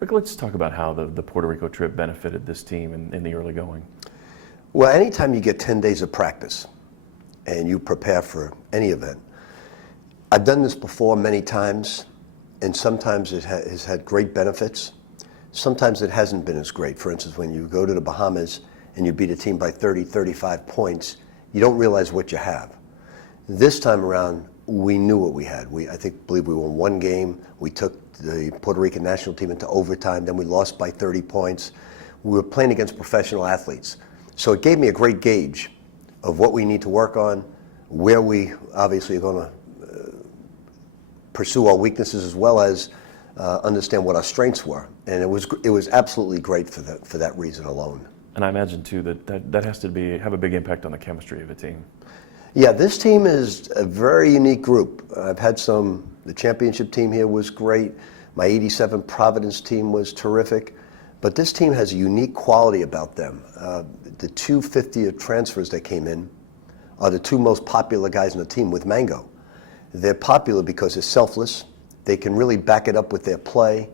Rick, let's talk about how the Puerto Rico trip benefited this team in the early going. Well, anytime you get 10 days of practice and you prepare for any event, I've done this before many times, and sometimes it has had great benefits. Sometimes it hasn't been as great. For instance, when you go to the Bahamas and you beat a team by 30, 35 points, you don't realize what you have. This time around, we knew what we had. I believe we won one game. We took the Puerto Rican national team into overtime. Then we lost by 30 points. We were playing against professional athletes. So it gave me a great gauge of what we need to work on, where we obviously are going to pursue our weaknesses, as well as understand what our strengths were. And it was absolutely great for that reason alone. And I imagine too that has to have a big impact on the chemistry of a team. Yeah, this team is a very unique group. I've had the championship team here was great. My 87 Providence team was terrific. But this team has a unique quality about them. The 250 transfers that came in are the two most popular guys on the team with Mango. They're popular because they're selfless. They can really back it up with their play.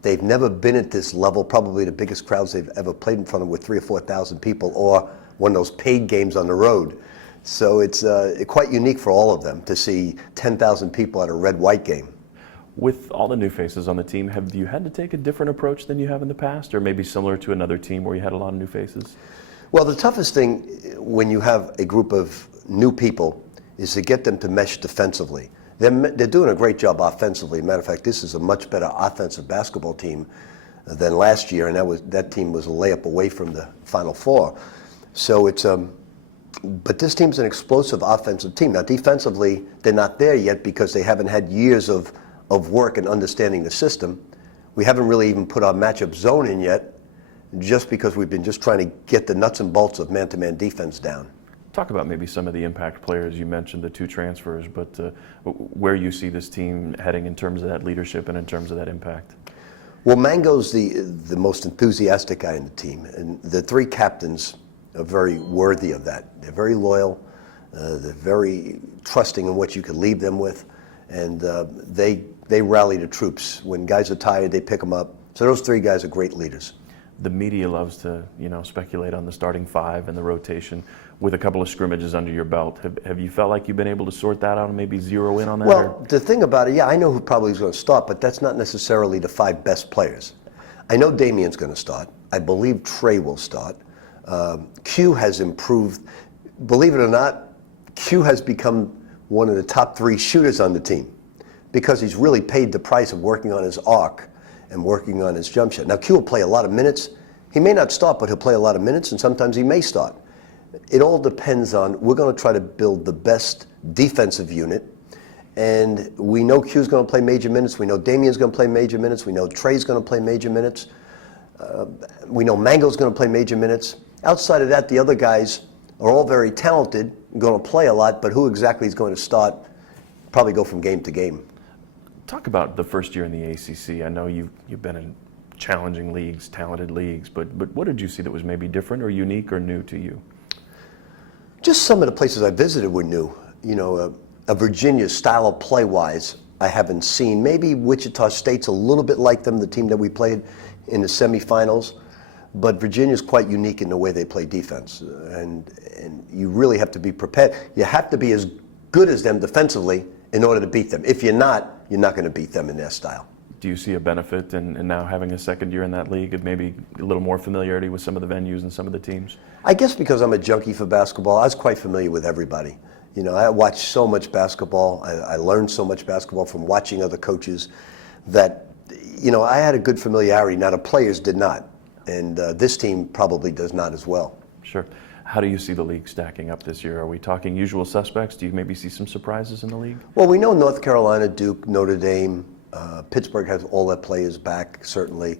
They've never been at this level, probably the biggest crowds they've ever played in front of with 3,000 or 4,000 people, or one of those paid games on the road. So it's quite unique for all of them to see 10,000 people at a red-white game. With all the new faces on the team, have you had to take a different approach than you have in the past, or maybe similar to another team where you had a lot of new faces? Well, the toughest thing when you have a group of new people is to get them to mesh defensively. They're doing a great job offensively. Matter of fact, this is a much better offensive basketball team than last year, and that team was a layup away from the Final Four. So but this team's an explosive offensive team. Now, defensively, they're not there yet because they haven't had years of work and understanding the system. We haven't really even put our matchup zone in yet, just because we've been just trying to get the nuts and bolts of man-to-man defense down. Talk about maybe some of the impact players. You mentioned the two transfers, but where you see this team heading in terms of that leadership and in terms of that impact. Well, Mango's the most enthusiastic guy in the team, and the three captains are very worthy of that. They're very loyal. They're very trusting in what you can leave them with, and they rally the troops. When guys are tired, they pick them up. So those three guys are great leaders. The media loves to, speculate on the starting five and the rotation. With a couple of scrimmages under your belt, have you felt like you've been able to sort that out and maybe zero in on that? Well, the thing about it, yeah, I know who probably is going to start, but that's not necessarily the five best players. I know Damian's going to start. I believe Trey will start. Q has improved. Believe it or not, Q has become one of the top three shooters on the team because he's really paid the price of working on his arc and working on his jump shot. Now, Q will play a lot of minutes. He may not start, but he'll play a lot of minutes, and sometimes he may start. It all depends on, we're going to try to build the best defensive unit, and we know Q's going to play major minutes. We know Damian's going to play major minutes. We know Trey's going to play major minutes. We know Mango's going to play major minutes. Outside of that, the other guys are all very talented, going to play a lot, but who exactly is going to start, probably go from game to game. Talk about the first year in the ACC. I know you've been in challenging leagues, talented leagues, but what did you see that was maybe different or unique or new to you? Just some of the places I visited were new. A Virginia style of play-wise, I haven't seen. Maybe Wichita State's a little bit like them, the team that we played in the semifinals. But Virginia's quite unique in the way they play defense. And you really have to be prepared. You have to be as good as them defensively in order to beat them. If you're not going to beat them in their style. Do you see a benefit in now having a second year in that league of maybe a little more familiarity with some of the venues and some of the teams? I guess because I'm a junkie for basketball, I was quite familiar with everybody. I watched so much basketball. I learned so much basketball from watching other coaches that, I had a good familiarity. Now, the players did not. And this team probably does not as well. Sure. How do you see the league stacking up this year? Are we talking usual suspects? Do you maybe see some surprises in the league? Well, we know North Carolina, Duke, Notre Dame, Pittsburgh has all their players back, certainly.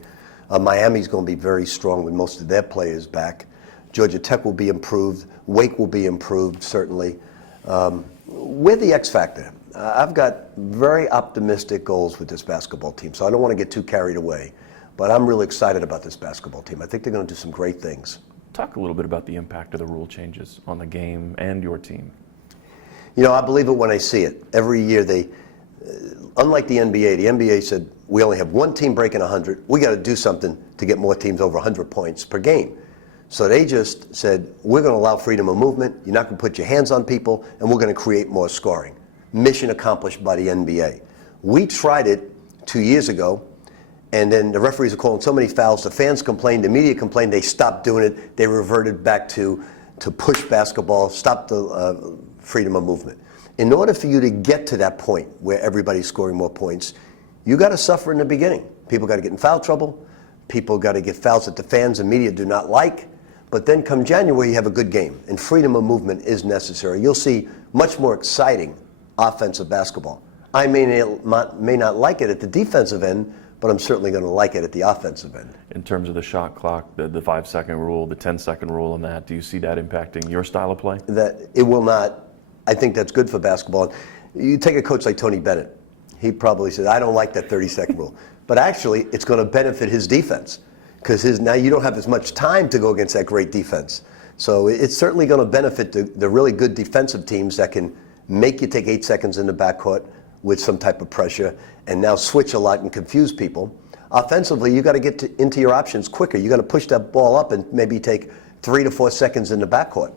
Miami's going to be very strong with most of their players back. Georgia Tech will be improved. Wake will be improved, certainly. We're the X factor. I've got very optimistic goals with this basketball team, so I don't want to get too carried away. But I'm really excited about this basketball team. I think they're going to do some great things. Talk a little bit about the impact of the rule changes on the game and your team. I believe it when I see it. Every year unlike the NBA said, we only have one team breaking 100. We got to do something to get more teams over 100 points per game. So they just said, we're going to allow freedom of movement. You're not going to put your hands on people, and we're going to create more scoring. Mission accomplished by the NBA. We tried it 2 years ago, and then the referees are calling so many fouls. The fans complained, the media complained. They stopped doing it. They reverted back to push basketball, stop the freedom of movement. In order for you to get to that point where everybody's scoring more points, you got to suffer in the beginning. People got to get in foul trouble. People got to get fouls that the fans and media do not like. But then come January, you have a good game, and freedom of movement is necessary. You'll see much more exciting offensive basketball. I may not like it at the defensive end, but I'm certainly going to like it at the offensive end. In terms of the shot clock, the 5-second rule, the 10-second rule on that, do you see that impacting your style of play? That it will not. I think that's good for basketball. You take a coach like Tony Bennett. He probably said, I don't like that 30-second rule. But actually, it's going to benefit his defense, because now you don't have as much time to go against that great defense. So it's certainly going to benefit the really good defensive teams that can make you take 8 seconds in the backcourt with some type of pressure and now switch a lot and confuse people. Offensively, you got to get into your options quicker. You got to push that ball up and maybe take 3 to 4 seconds in the backcourt.